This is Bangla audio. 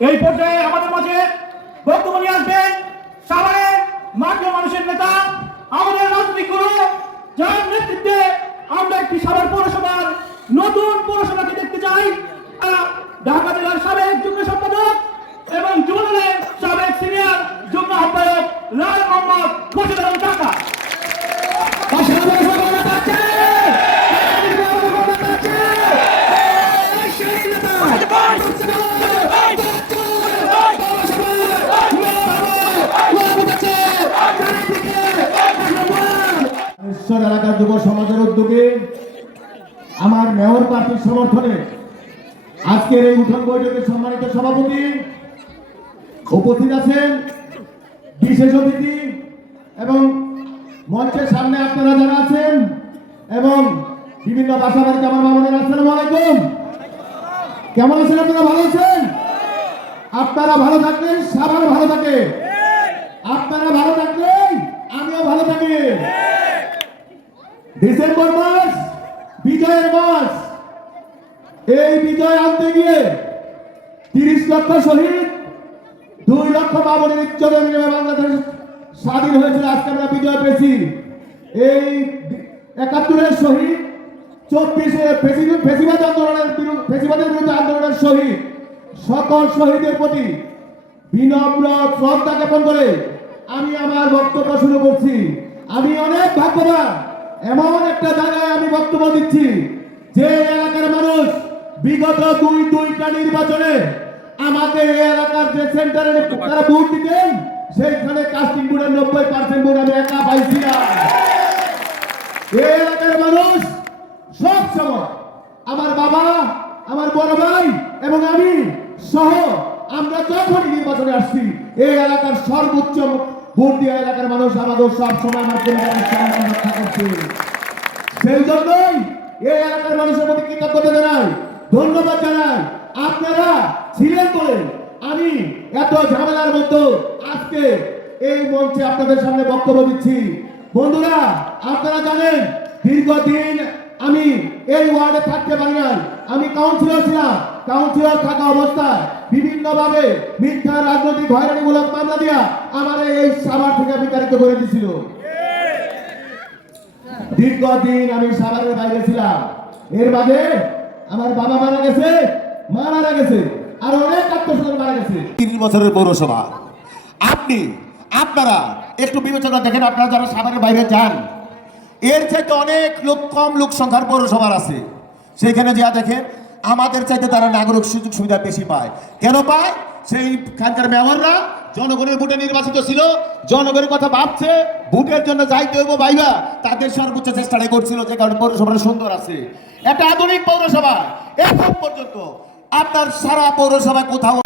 এই পর্যায়ে আমাদের মাঝে নিয়ে আসবেন সাভারের মাঠীয় মানুষের নেতা, আমাদের রাজনৈতিক গুরু যার নেতৃত্বে আমরা একটি সাভার পৌরসভার নতুন পৌরসভাকে দেখতে চাই। ঢাকা জেলার সাবেক যুগ্ম সম্পাদক এবং যুবদলের সাবেক সিনিয়র যুগ্ম আহ্বায়ক লাল মোহাম্মদ ঈশ্বর এলাকার যুব সমাজের উদ্যোগে আমার মেয়র পার্টির সমর্থনে আজকের এই উঠান বৈঠকের সম্মানিত সভাপতি উপস্থিত আছেন বিশেষ অতিথি এবং মঞ্চের সামনে আপনারা যারা আছেন এবং বিভিন্ন বাসা বাড়িতে আমার মামনের আসসালামু আলাইকুম। কেমন আছেন আপনারা? ভালো আছেন? আপনারা ভালো থাকলে সাভার ভালো থাকে। আপনারা ভালো থাকলে আমিও ভালো থাকি ডিসেম্বর মাস, বিজয়ের মাস। এই বিজয় আনতে গিয়ে তিরিশ লক্ষ শহীদ, দুই লক্ষ বাবনের ইজ্জতের বিনিময়ে বাংলাদেশ। স্বাধীন হয়েছিল আজকে আমরা বিজয় পেয়েছি। এই একাত্তরের শহীদ, চব্বিশে ফেসিবাদ আন্দোলনের ফেসিবাদের বিরুদ্ধে আন্দোলনের শহীদ। সকল শহীদের প্রতি বিনম্র শ্রদ্ধা জ্ঞাপন করে আমি আমার বক্তব্য শুরু করছি। আমি অনেক ভাগ্যবান। এমন একটা জায়গায় আমি বক্তব্য দিচ্ছি, যে এলাকার মানুষ বিগত দুই দুইটা নির্বাচনে এই এলাকার যে সেন্টারে তারা ভোট দিতেন, সেইখানে কাস্টিং বোর্ডের নব্বই পার্সেন্ট ভোট আমি একা পাইছিলাম। এই এলাকার মানুষ সব সময় আমার বাবা, আমার বড় ভাই এবং আমি সহ আমরা যখনই নির্বাচনে আসছি এই এলাকার সর্বোচ্চ ভোট এলাকার মানুষ আমাদের সব সময় আমার পরিবারের রক্ষা করছে। সেই জন্যই এই এলাকার মানুষের প্রতি কৃতজ্ঞতা জানাই, ধন্যবাদ জানাই। আপনারা ছিলেন বলে আমি এত ঝামেলার মধ্যে আজকে এই মঞ্চে আপনাদের সামনে বক্তব্য দিচ্ছি। বন্ধুরা, আপনারা জানেন, দীর্ঘদিন আমি এই ওয়ার্ডে থাকতে পারি নাই। আমি কাউন্সিলর ছিলাম। কাউন্সিলর থাকা অবস্থায় বিভিন্ন ভাবে মিথ্যা রাজনৈতিক হয়রানিমূলক মামলা দিয়া আমার এই সাভার থেকে বিতাড়িত করে দিছিল। দীর্ঘদিন আমি সাভারের বাইরে ছিলাম। এর বাদে আমার বাবা মারা গেছে, মা মারা গেছে, আর অনেক আত্মস্বজন মারা গেছে। তিরিশ বছরের পৌরসভা। আপনি, আপনারা একটু বিবেচনা দেখেন, আপনারা যারা সাভারের বাইরে যান এর চাইতে অনেক লোক কম লোক সংখ্যার পৌরসভার আছে। সেখানে যা দেখেন, আমাদের চাইতে তারা নাগরিক সুযোগ সুবিধা বেশি পায়। কেন পায়? সেই খানকার মেয়ররা জনগণের ভোটে নির্বাচিত ছিল, জনগণের কথা ভাবছে, ভোটের জন্য যাইতে হইব ভাইবা, তাদের সর্বোচ্চ চেষ্টাটাই করছিল, যে কারণে পৌরসভাটা সুন্দর আছে। একটা আধুনিক পৌরসভা, এখন পর্যন্ত আপনার সারা পৌরসভা কোথাও